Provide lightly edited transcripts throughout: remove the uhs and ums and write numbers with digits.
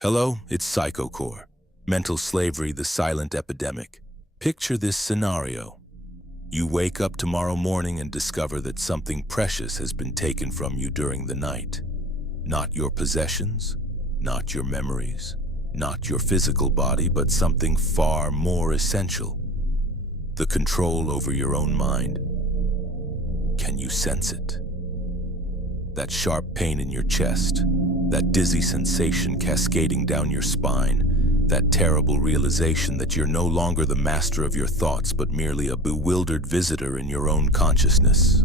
Hello, it's Psychocore. Mental slavery, the silent epidemic. Picture this scenario. You wake up tomorrow morning and discover that something precious has been taken from you during the night. Not your possessions, not your memories, not your physical body, but something far more essential. The control over your own mind. Can you sense it? That sharp pain in your chest, that dizzy sensation cascading down your spine, that terrible realization that you're no longer the master of your thoughts but merely a bewildered visitor in your own consciousness.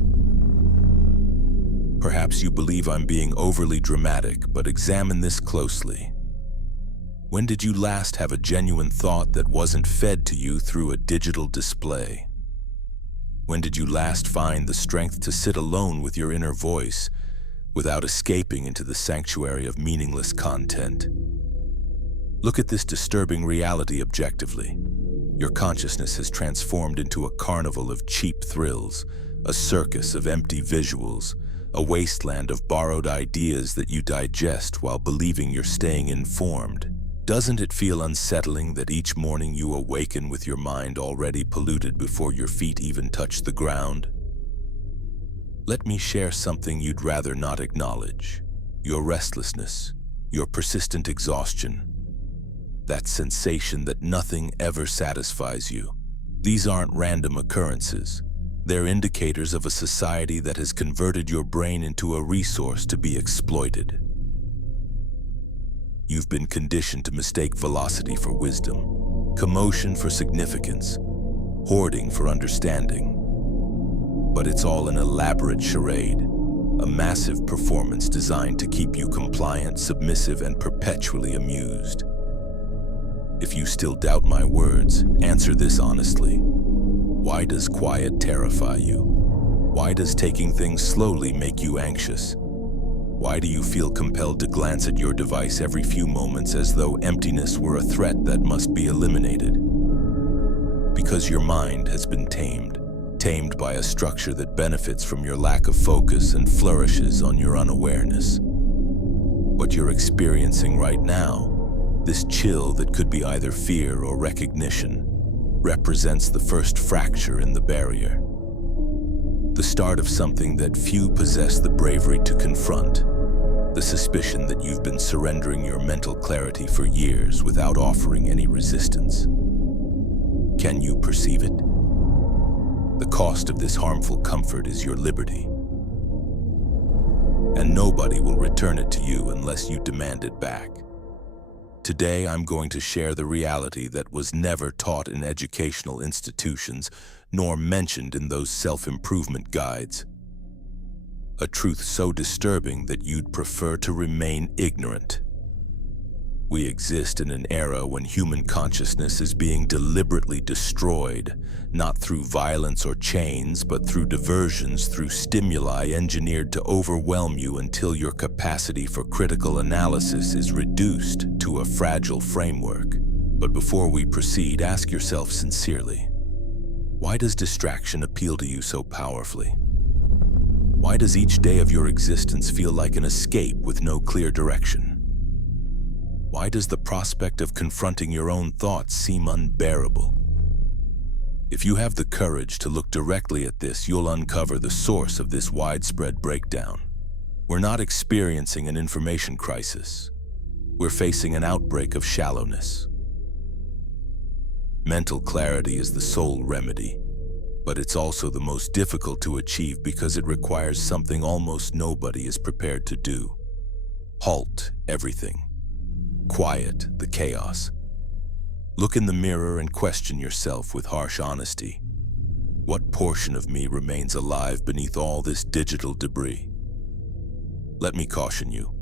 Perhaps you believe I'm being overly dramatic, but examine this closely. When did you last have a genuine thought that wasn't fed to you through a digital display? When did you last find the strength to sit alone with your inner voice without escaping into the sanctuary of meaningless content? Look at this disturbing reality objectively. Your consciousness has transformed into a carnival of cheap thrills, a circus of empty visuals, a wasteland of borrowed ideas that you digest while believing you're staying informed. Doesn't it feel unsettling that each morning you awaken with your mind already polluted before your feet even touch the ground? Let me share something you'd rather not acknowledge. Your restlessness, your persistent exhaustion, that sensation that nothing ever satisfies you. These aren't random occurrences. They're indicators of a society that has converted your brain into a resource to be exploited. You've been conditioned to mistake velocity for wisdom, commotion for significance, hoarding for understanding. But it's all an elaborate charade, a massive performance designed to keep you compliant, submissive, and perpetually amused. If you still doubt my words, answer this honestly. Why does quiet terrify you? Why does taking things slowly make you anxious? Why do you feel compelled to glance at your device every few moments as though emptiness were a threat that must be eliminated? Because your mind has been tamed by a structure that benefits from your lack of focus and flourishes on your unawareness. What you're experiencing right now, this chill that could be either fear or recognition, represents the first fracture in the barrier. The start of something that few possess the bravery to confront, the suspicion that you've been surrendering your mental clarity for years without offering any resistance. Can you perceive it? The cost of this harmful comfort is your liberty. And nobody will return it to you unless you demand it back. Today, I'm going to share the reality that was never taught in educational institutions, nor mentioned in those self-improvement guides. A truth so disturbing that you'd prefer to remain ignorant. We exist in an era when human consciousness is being deliberately destroyed, not through violence or chains, but through diversions, through stimuli engineered to overwhelm you until your capacity for critical analysis is reduced to a fragile framework. But before we proceed, ask yourself sincerely, why does distraction appeal to you so powerfully? Why does each day of your existence feel like an escape with no clear direction? Why does the prospect of confronting your own thoughts seem unbearable? If you have the courage to look directly at this, you'll uncover the source of this widespread breakdown. We're not experiencing an information crisis. We're facing an outbreak of shallowness. Mental clarity is the sole remedy, but it's also the most difficult to achieve because it requires something almost nobody is prepared to do. Halt everything. Quiet the chaos. Look in the mirror and question yourself with harsh honesty. What portion of me remains alive beneath all this digital debris? Let me caution you.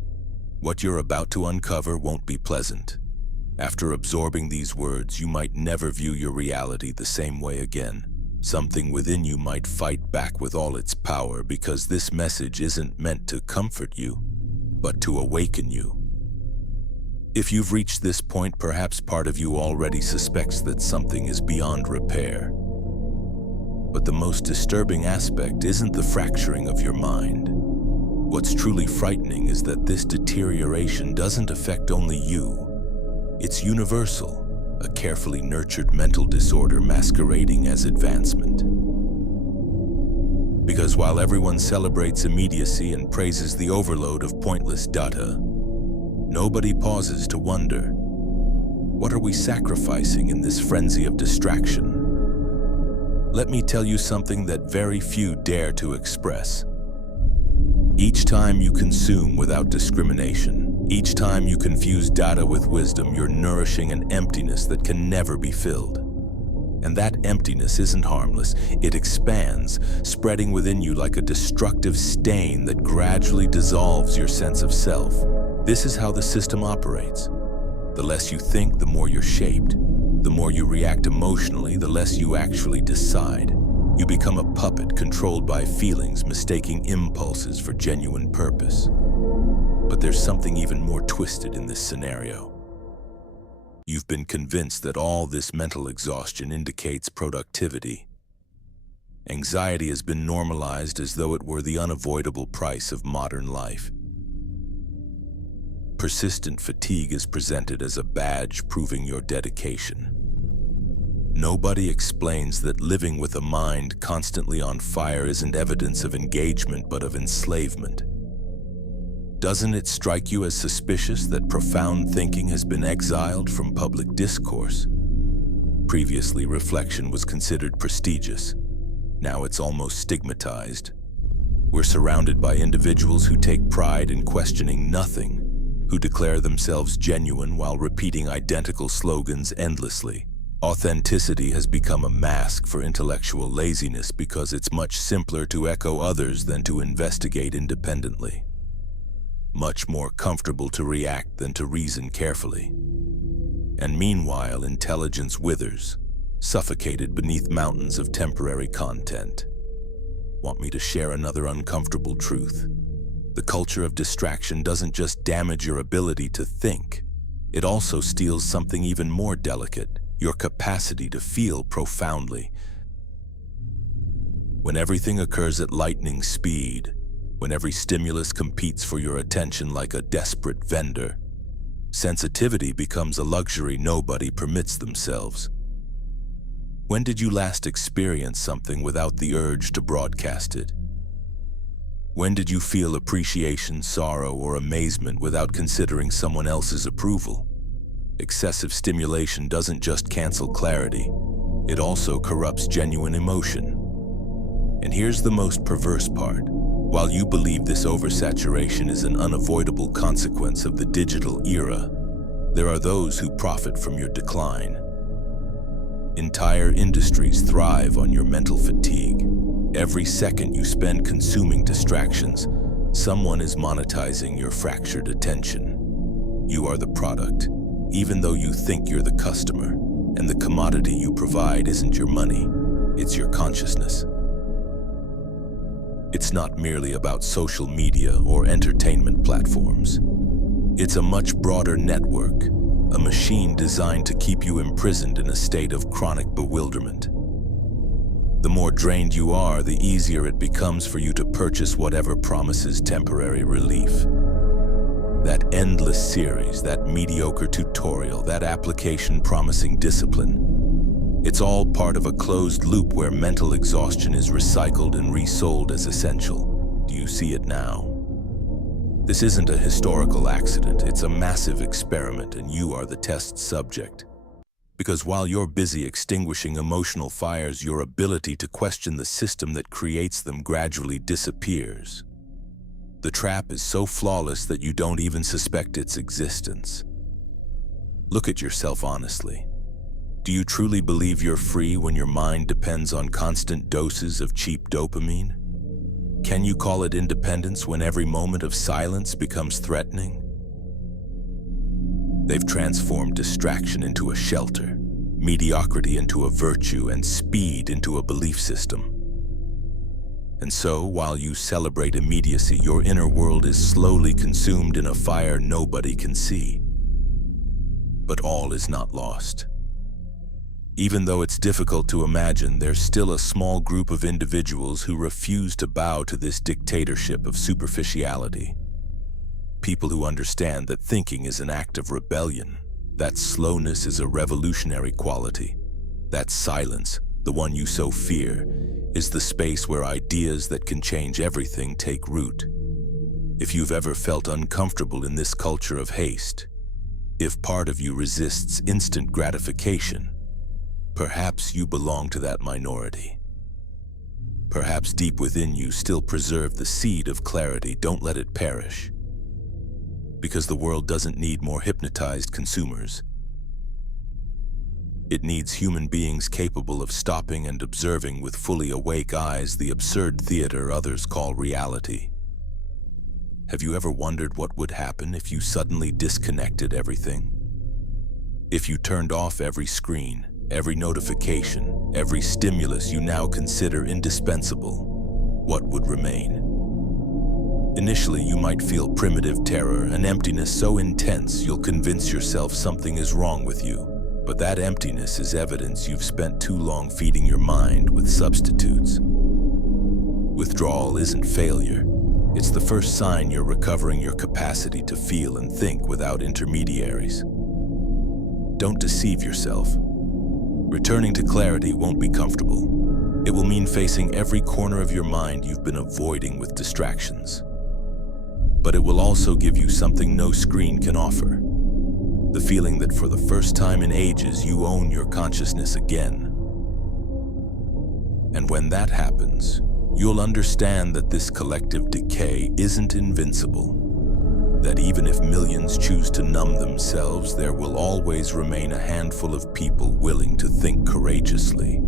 What you're about to uncover won't be pleasant. After absorbing these words, you might never view your reality the same way again. Something within you might fight back with all its power because this message isn't meant to comfort you, but to awaken you. If you've reached this point, perhaps part of you already suspects that something is beyond repair. But the most disturbing aspect isn't the fracturing of your mind. What's truly frightening is that this deterioration doesn't affect only you. It's universal, a carefully nurtured mental disorder masquerading as advancement. Because while everyone celebrates immediacy and praises the overload of pointless data, nobody pauses to wonder, what are we sacrificing in this frenzy of distraction? Let me tell you something that very few dare to express. Each time you consume without discrimination, each time you confuse data with wisdom, you're nourishing an emptiness that can never be filled. And that emptiness isn't harmless. It expands, spreading within you like a destructive stain that gradually dissolves your sense of self. This is how the system operates. The less you think, the more you're shaped. The more you react emotionally, the less you actually decide. You become a puppet controlled by feelings, mistaking impulses for genuine purpose. But there's something even more twisted in this scenario. You've been convinced that all this mental exhaustion indicates productivity. Anxiety has been normalized as though it were the unavoidable price of modern life. Persistent fatigue is presented as a badge proving your dedication. Nobody explains that living with a mind constantly on fire isn't evidence of engagement but of enslavement. Doesn't it strike you as suspicious that profound thinking has been exiled from public discourse? Previously, reflection was considered prestigious. Now it's almost stigmatized. We're surrounded by individuals who take pride in questioning nothing, who declare themselves genuine while repeating identical slogans endlessly. Authenticity has become a mask for intellectual laziness because it's much simpler to echo others than to investigate independently. Much more comfortable to react than to reason carefully. And meanwhile, intelligence withers, suffocated beneath mountains of temporary content. Want me to share another uncomfortable truth? The culture of distraction doesn't just damage your ability to think, it also steals something even more delicate, your capacity to feel profoundly. When everything occurs at lightning speed, when every stimulus competes for your attention like a desperate vendor, sensitivity becomes a luxury nobody permits themselves. When did you last experience something without the urge to broadcast it? When did you feel appreciation, sorrow, or amazement without considering someone else's approval? Excessive stimulation doesn't just cancel clarity, it also corrupts genuine emotion. And here's the most perverse part. While you believe this oversaturation is an unavoidable consequence of the digital era, there are those who profit from your decline. Entire industries thrive on your mental fatigue. Every second you spend consuming distractions, someone is monetizing your fractured attention. You are the product, even though you think you're the customer, and the commodity you provide isn't your money, it's your consciousness. It's not merely about social media or entertainment platforms. It's a much broader network, a machine designed to keep you imprisoned in a state of chronic bewilderment. The more drained you are, the easier it becomes for you to purchase whatever promises temporary relief. That endless series, that mediocre tutorial, that application promising discipline. It's all part of a closed loop where mental exhaustion is recycled and resold as essential. Do you see it now? This isn't a historical accident, it's a massive experiment, and you are the test subject. Because while you're busy extinguishing emotional fires, your ability to question the system that creates them gradually disappears. The trap is so flawless that you don't even suspect its existence. Look at yourself honestly. Do you truly believe you're free when your mind depends on constant doses of cheap dopamine? Can you call it independence when every moment of silence becomes threatening? They've transformed distraction into a shelter, mediocrity into a virtue, and speed into a belief system. And so, while you celebrate immediacy, your inner world is slowly consumed in a fire nobody can see. But all is not lost. Even though it's difficult to imagine, there's still a small group of individuals who refuse to bow to this dictatorship of superficiality. People who understand that thinking is an act of rebellion, that slowness is a revolutionary quality, that silence, the one you so fear, is the space where ideas that can change everything take root. If you've ever felt uncomfortable in this culture of haste, if part of you resists instant gratification, perhaps you belong to that minority. Perhaps deep within you still preserve the seed of clarity. Don't let it perish. Because the world doesn't need more hypnotized consumers. It needs human beings capable of stopping and observing with fully awake eyes the absurd theater others call reality. Have you ever wondered what would happen if you suddenly disconnected everything? If you turned off every screen, every notification, every stimulus you now consider indispensable, what would remain? Initially, you might feel primitive terror, an emptiness so intense you'll convince yourself something is wrong with you. But that emptiness is evidence you've spent too long feeding your mind with substitutes. Withdrawal isn't failure. It's the first sign you're recovering your capacity to feel and think without intermediaries. Don't deceive yourself. Returning to clarity won't be comfortable. It will mean facing every corner of your mind you've been avoiding with distractions. But it will also give you something no screen can offer. The feeling that for the first time in ages you own your consciousness again. And when that happens, you'll understand that this collective decay isn't invincible. That even if millions choose to numb themselves, there will always remain a handful of people willing to think courageously.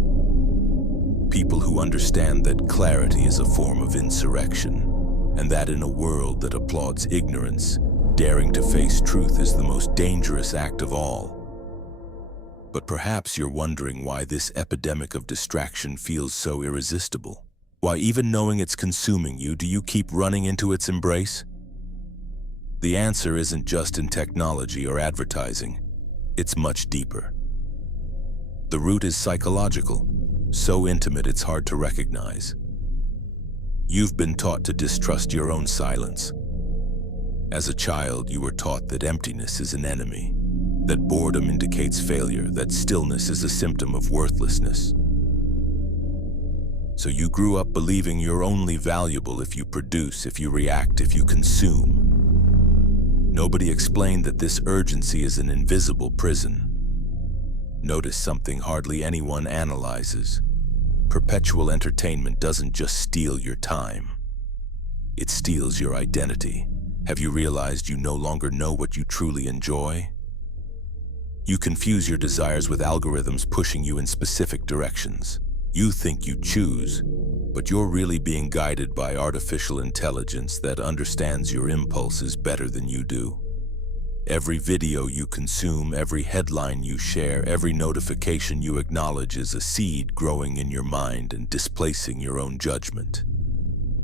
People who understand that clarity is a form of insurrection, and that in a world that applauds ignorance, daring to face truth is the most dangerous act of all. But perhaps you're wondering why this epidemic of distraction feels so irresistible. Why, even knowing it's consuming you, do you keep running into its embrace? The answer isn't just in technology or advertising. It's much deeper. The root is psychological, so intimate it's hard to recognize. You've been taught to distrust your own silence. As a child, you were taught that emptiness is an enemy, that boredom indicates failure, that stillness is a symptom of worthlessness. So you grew up believing you're only valuable if you produce, if you react, if you consume. Nobody explained that this urgency is an invisible prison. Notice something hardly anyone analyzes. Perpetual entertainment doesn't just steal your time. It steals your identity. Have you realized you no longer know what you truly enjoy? You confuse your desires with algorithms pushing you in specific directions. You think you choose, but you're really being guided by artificial intelligence that understands your impulses better than you do. Every video you consume, every headline you share, every notification you acknowledge is a seed growing in your mind and displacing your own judgment.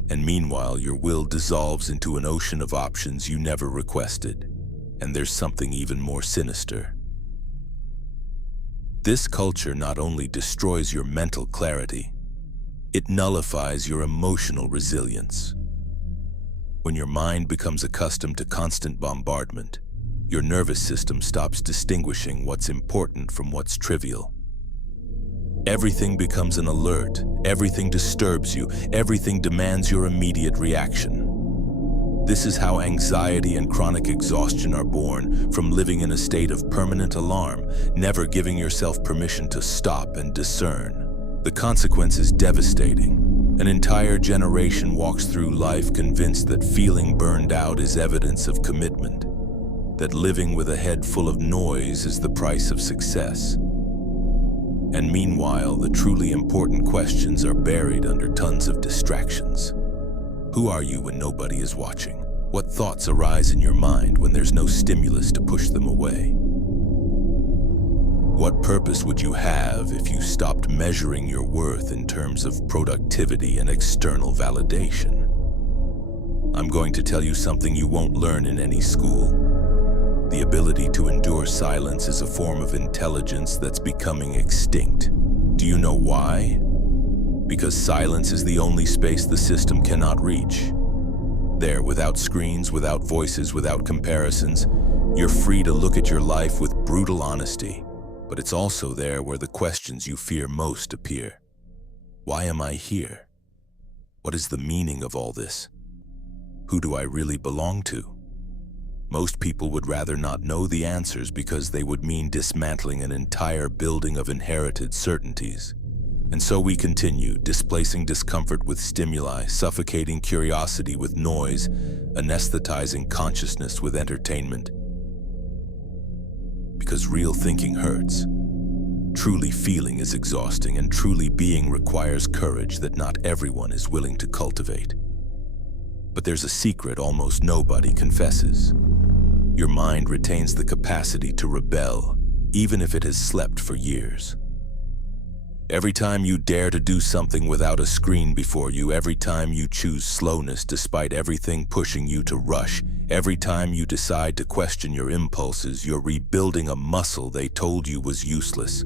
And meanwhile, your will dissolves into an ocean of options you never requested. And there's something even more sinister. This culture not only destroys your mental clarity, it nullifies your emotional resilience. When your mind becomes accustomed to constant bombardment, your nervous system stops distinguishing what's important from what's trivial. Everything becomes an alert, everything disturbs you, everything demands your immediate reaction. This is how anxiety and chronic exhaustion are born, from living in a state of permanent alarm, never giving yourself permission to stop and discern. The consequence is devastating. An entire generation walks through life convinced that feeling burned out is evidence of commitment, that living with a head full of noise is the price of success. And meanwhile, the truly important questions are buried under tons of distractions. Who are you when nobody is watching? What thoughts arise in your mind when there's no stimulus to push them away? What purpose would you have if you stopped measuring your worth in terms of productivity and external validation? I'm going to tell you something you won't learn in any school. The ability to endure silence is a form of intelligence that's becoming extinct. Do you know why? Because silence is the only space the system cannot reach. There, without screens, without voices, without comparisons, you're free to look at your life with brutal honesty. But it's also there where the questions you fear most appear. Why am I here? What is the meaning of all this? Who do I really belong to? Most people would rather not know the answers because they would mean dismantling an entire building of inherited certainties. And so we continue, displacing discomfort with stimuli, suffocating curiosity with noise, anesthetizing consciousness with entertainment. Because real thinking hurts. Truly feeling is exhausting, and truly being requires courage that not everyone is willing to cultivate. But there's a secret almost nobody confesses. Your mind retains the capacity to rebel, even if it has slept for years. Every time you dare to do something without a screen before you, every time you choose slowness despite everything pushing you to rush, every time you decide to question your impulses, you're rebuilding a muscle they told you was useless.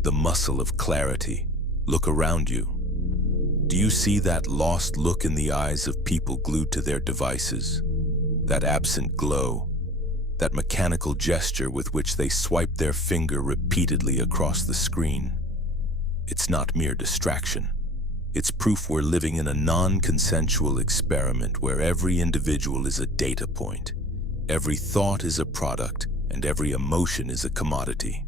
The muscle of clarity. Look around you. Do you see that lost look in the eyes of people glued to their devices? That absent glow? That mechanical gesture with which they swipe their finger repeatedly across the screen? It's not mere distraction. It's proof we're living in a non-consensual experiment where every individual is a data point, every thought is a product, and every emotion is a commodity.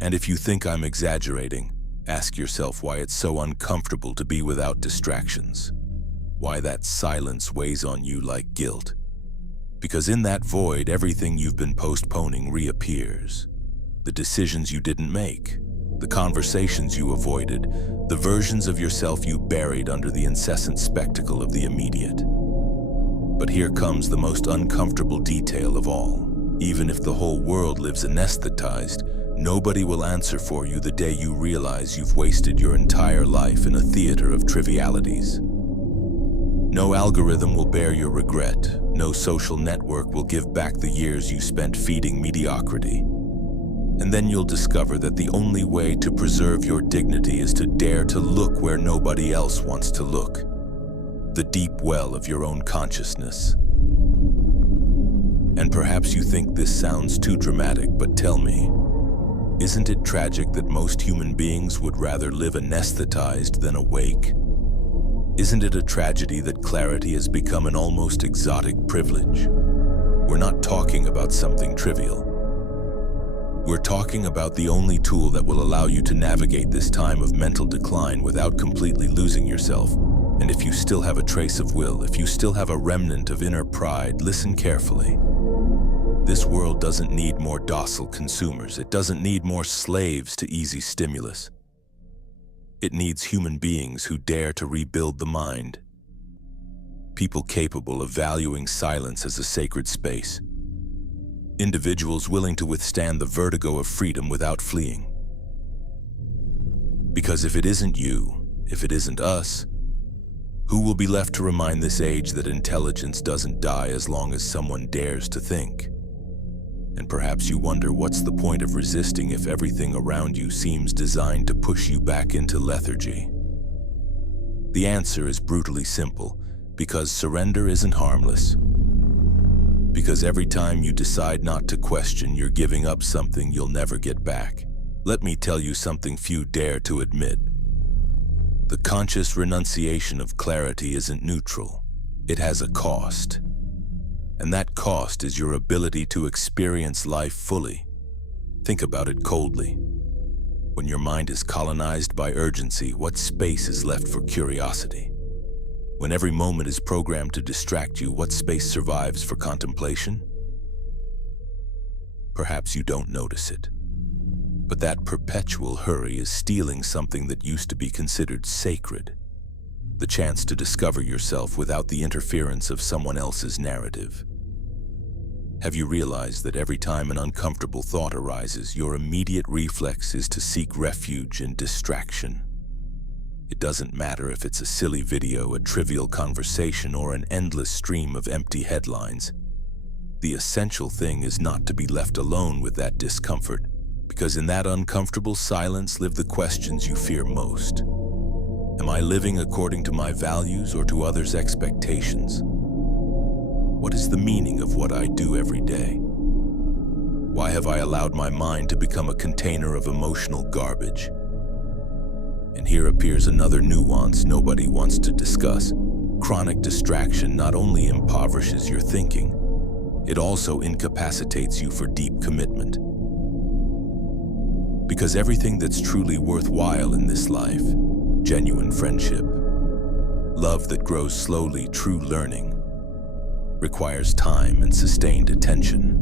And if you think I'm exaggerating, ask yourself why it's so uncomfortable to be without distractions. Why that silence weighs on you like guilt. Because in that void, everything you've been postponing reappears. The decisions you didn't make, the conversations you avoided, the versions of yourself you buried under the incessant spectacle of the immediate. But here comes the most uncomfortable detail of all. Even if the whole world lives anesthetized, nobody will answer for you the day you realize you've wasted your entire life in a theater of trivialities. No algorithm will bear your regret. No social network will give back the years you spent feeding mediocrity. And then you'll discover that the only way to preserve your dignity is to dare to look where nobody else wants to look. The deep well of your own consciousness. And perhaps you think this sounds too dramatic, but tell me, isn't it tragic that most human beings would rather live anesthetized than awake? Isn't it a tragedy that clarity has become an almost exotic privilege? We're not talking about something trivial. We're talking about the only tool that will allow you to navigate this time of mental decline without completely losing yourself. And if you still have a trace of will, if you still have a remnant of inner pride, listen carefully. This world doesn't need more docile consumers. It doesn't need more slaves to easy stimulus. It needs human beings who dare to rebuild the mind. People capable of valuing silence as a sacred space. Individuals willing to withstand the vertigo of freedom without fleeing. Because if it isn't you, if it isn't us, who will be left to remind this age that intelligence doesn't die as long as someone dares to think? And perhaps you wonder, what's the point of resisting if everything around you seems designed to push you back into lethargy? The answer is brutally simple, because surrender isn't harmless. Because every time you decide not to question, you're giving up something you'll never get back. Let me tell you something few dare to admit. The conscious renunciation of clarity isn't neutral. It has a cost. And that cost is your ability to experience life fully. Think about it coldly. When your mind is colonized by urgency, what space is left for curiosity? When every moment is programmed to distract you, what space survives for contemplation? Perhaps you don't notice it, but that perpetual hurry is stealing something that used to be considered sacred. The chance to discover yourself without the interference of someone else's narrative. Have you realized that every time an uncomfortable thought arises, your immediate reflex is to seek refuge in distraction? It doesn't matter if it's a silly video, a trivial conversation, or an endless stream of empty headlines. The essential thing is not to be left alone with that discomfort, because in that uncomfortable silence live the questions you fear most. Am I living according to my values or to others' expectations? What is the meaning of what I do every day? Why have I allowed my mind to become a container of emotional garbage? And here appears another nuance nobody wants to discuss. Chronic distraction not only impoverishes your thinking, it also incapacitates you for deep commitment. Because everything that's truly worthwhile in this life, genuine friendship, love that grows slowly, true learning, requires time and sustained attention.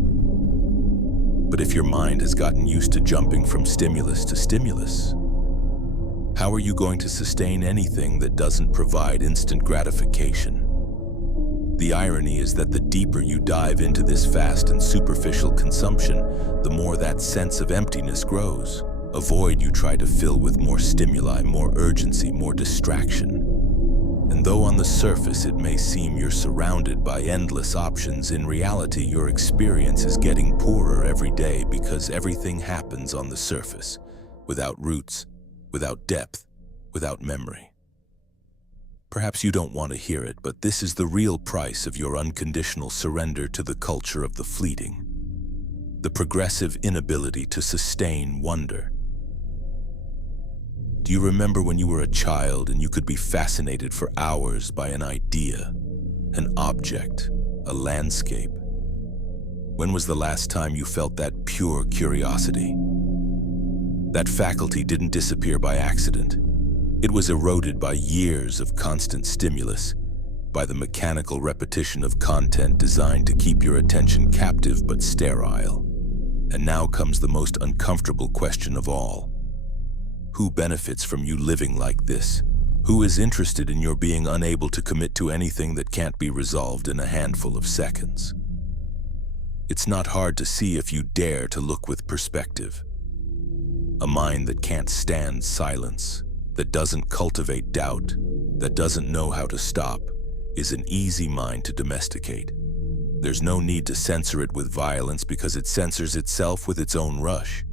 But if your mind has gotten used to jumping from stimulus to stimulus, how are you going to sustain anything that doesn't provide instant gratification? The irony is that the deeper you dive into this fast and superficial consumption, the more that sense of emptiness grows. A void you try to fill with more stimuli, more urgency, more distraction. And though on the surface it may seem you're surrounded by endless options, in reality your experience is getting poorer every day because everything happens on the surface, without roots, without depth, without memory. Perhaps you don't want to hear it, but this is the real price of your unconditional surrender to the culture of the fleeting. The progressive inability to sustain wonder. Do you remember when you were a child and you could be fascinated for hours by an idea, an object, a landscape? When was the last time you felt that pure curiosity? That faculty didn't disappear by accident. It was eroded by years of constant stimulus, by the mechanical repetition of content designed to keep your attention captive but sterile. And now comes the most uncomfortable question of all. Who benefits from you living like this? Who is interested in your being unable to commit to anything that can't be resolved in a handful of seconds? It's not hard to see if you dare to look with perspective. A mind that can't stand silence, that doesn't cultivate doubt, that doesn't know how to stop, is an easy mind to domesticate. There's no need to censor it with violence because it censors itself with its own rush.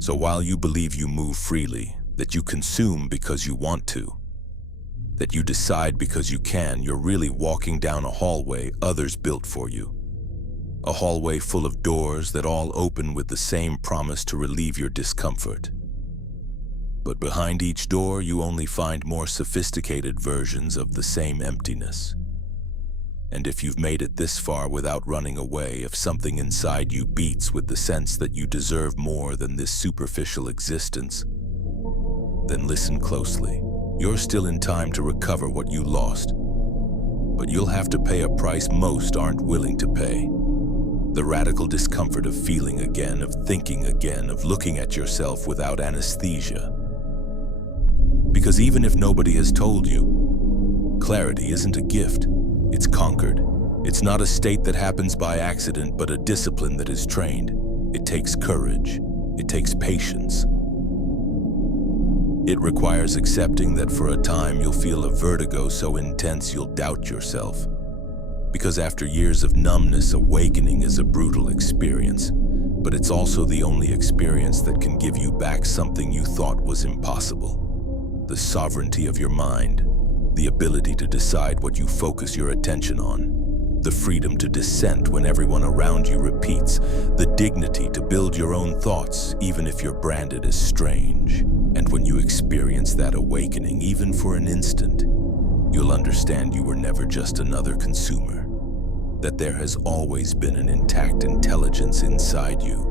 So while you believe you move freely, that you consume because you want to, that you decide because you can, you're really walking down a hallway others built for you. A hallway full of doors that all open with the same promise to relieve your discomfort. But behind each door, you only find more sophisticated versions of the same emptiness. And if you've made it this far without running away, if something inside you beats with the sense that you deserve more than this superficial existence, then listen closely. You're still in time to recover what you lost, but you'll have to pay a price most aren't willing to pay. The radical discomfort of feeling again, of thinking again, of looking at yourself without anesthesia. Because even if nobody has told you, clarity isn't a gift. It's conquered. It's not a state that happens by accident, but a discipline that is trained. It takes courage. It takes patience. It requires accepting that for a time you'll feel a vertigo so intense you'll doubt yourself. Because after years of numbness, awakening is a brutal experience, but it's also the only experience that can give you back something you thought was impossible. The sovereignty of your mind. The ability to decide what you focus your attention on, the freedom to dissent when everyone around you repeats, the dignity to build your own thoughts even if you're branded as strange. And when you experience that awakening, even for an instant, you'll understand you were never just another consumer, that there has always been an intact intelligence inside you,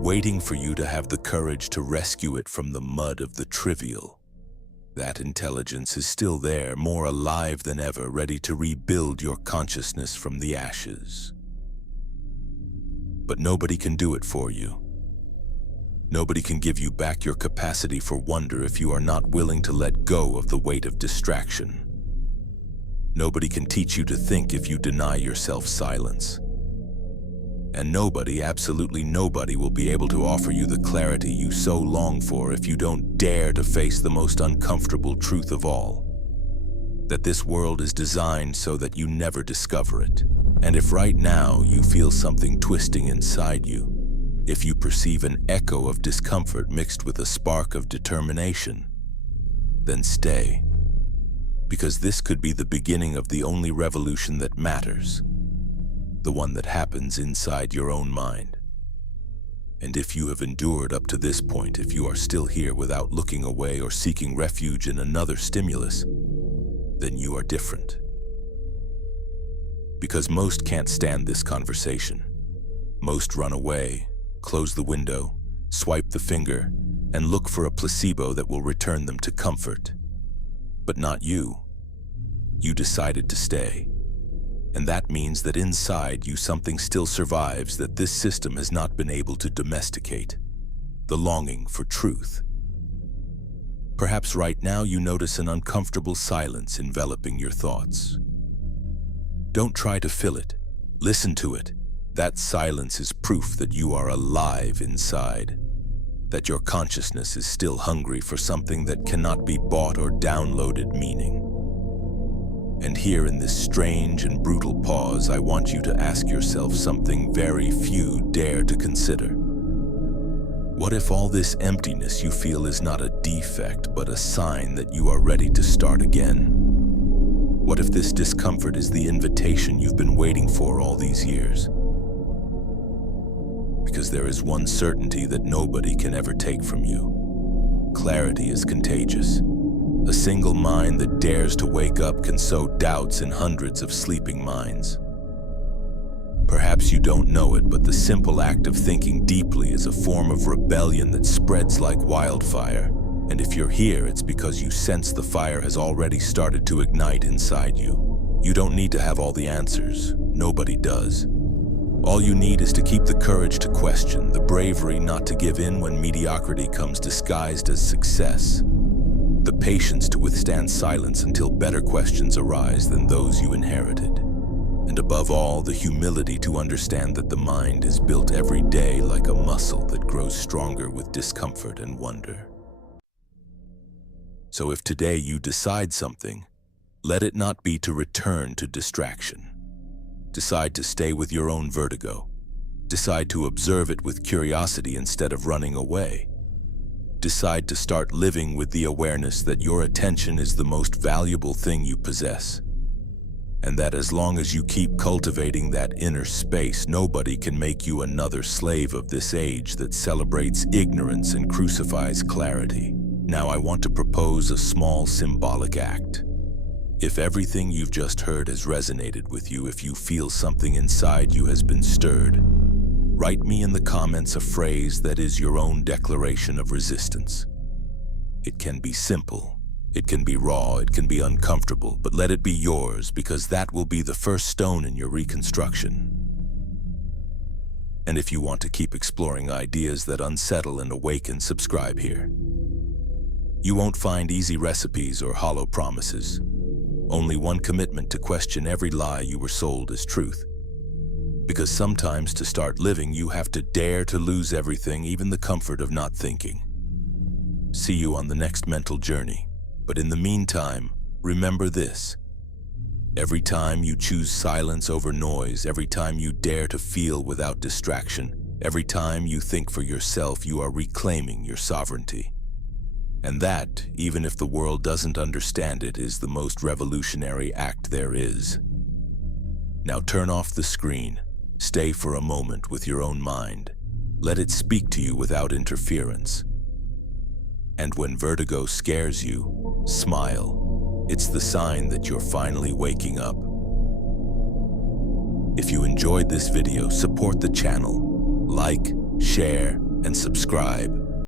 waiting for you to have the courage to rescue it from the mud of the trivial. That intelligence is still there, more alive than ever, ready to rebuild your consciousness from the ashes. But nobody can do it for you. Nobody can give you back your capacity for wonder if you are not willing to let go of the weight of distraction. Nobody can teach you to think if you deny yourself silence. And nobody, absolutely nobody, will be able to offer you the clarity you so long for if you don't dare to face the most uncomfortable truth of all. That this world is designed so that you never discover it. And if right now you feel something twisting inside you, if you perceive an echo of discomfort mixed with a spark of determination, then stay. Because this could be the beginning of the only revolution that matters, the one that happens inside your own mind. And if you have endured up to this point, if you are still here without looking away or seeking refuge in another stimulus, then you are different. Because most can't stand this conversation. Most run away, close the window, swipe the finger, and look for a placebo that will return them to comfort. But not you. You decided to stay. And that means that inside you something still survives that this system has not been able to domesticate. The longing for truth. Perhaps right now you notice an uncomfortable silence enveloping your thoughts. Don't try to fill it. Listen to it. That silence is proof that you are alive inside. That your consciousness is still hungry for something that cannot be bought or downloaded meaning. And here in this strange and brutal pause, I want you to ask yourself something very few dare to consider. What if all this emptiness you feel is not a defect, but a sign that you are ready to start again? What if this discomfort is the invitation you've been waiting for all these years? Because there is one certainty that nobody can ever take from you. Clarity is contagious. A single mind that dares to wake up can sow doubts in hundreds of sleeping minds. Perhaps you don't know it, but the simple act of thinking deeply is a form of rebellion that spreads like wildfire. And if you're here, it's because you sense the fire has already started to ignite inside you. You don't need to have all the answers. Nobody does. All you need is to keep the courage to question, the bravery not to give in when mediocrity comes disguised as success, the patience to withstand silence until better questions arise than those you inherited, and above all, the humility to understand that the mind is built every day like a muscle that grows stronger with discomfort and wonder. So if today you decide something, let it not be to return to distraction. Decide to stay with your own vertigo. Decide to observe it with curiosity instead of running away. Decide to start living with the awareness that your attention is the most valuable thing you possess. And that as long as you keep cultivating that inner space, nobody can make you another slave of this age that celebrates ignorance and crucifies clarity. Now I want to propose a small symbolic act. If everything you've just heard has resonated with you, if you feel something inside you has been stirred, write me in the comments a phrase that is your own declaration of resistance. It can be simple, it can be raw, it can be uncomfortable, but let it be yours because that will be the first stone in your reconstruction. And if you want to keep exploring ideas that unsettle and awaken, subscribe here. You won't find easy recipes or hollow promises. Only one commitment to question every lie you were sold as truth. Because sometimes to start living, you have to dare to lose everything, even the comfort of not thinking. See you on the next mental journey. But in the meantime, remember this. Every time you choose silence over noise, every time you dare to feel without distraction, every time you think for yourself, you are reclaiming your sovereignty. And that, even if the world doesn't understand it, is the most revolutionary act there is. Now turn off the screen. Stay for a moment with your own mind. Let it speak to you without interference. And when vertigo scares you, smile. It's the sign that you're finally waking up. If you enjoyed this video, support the channel. Like, share, and subscribe.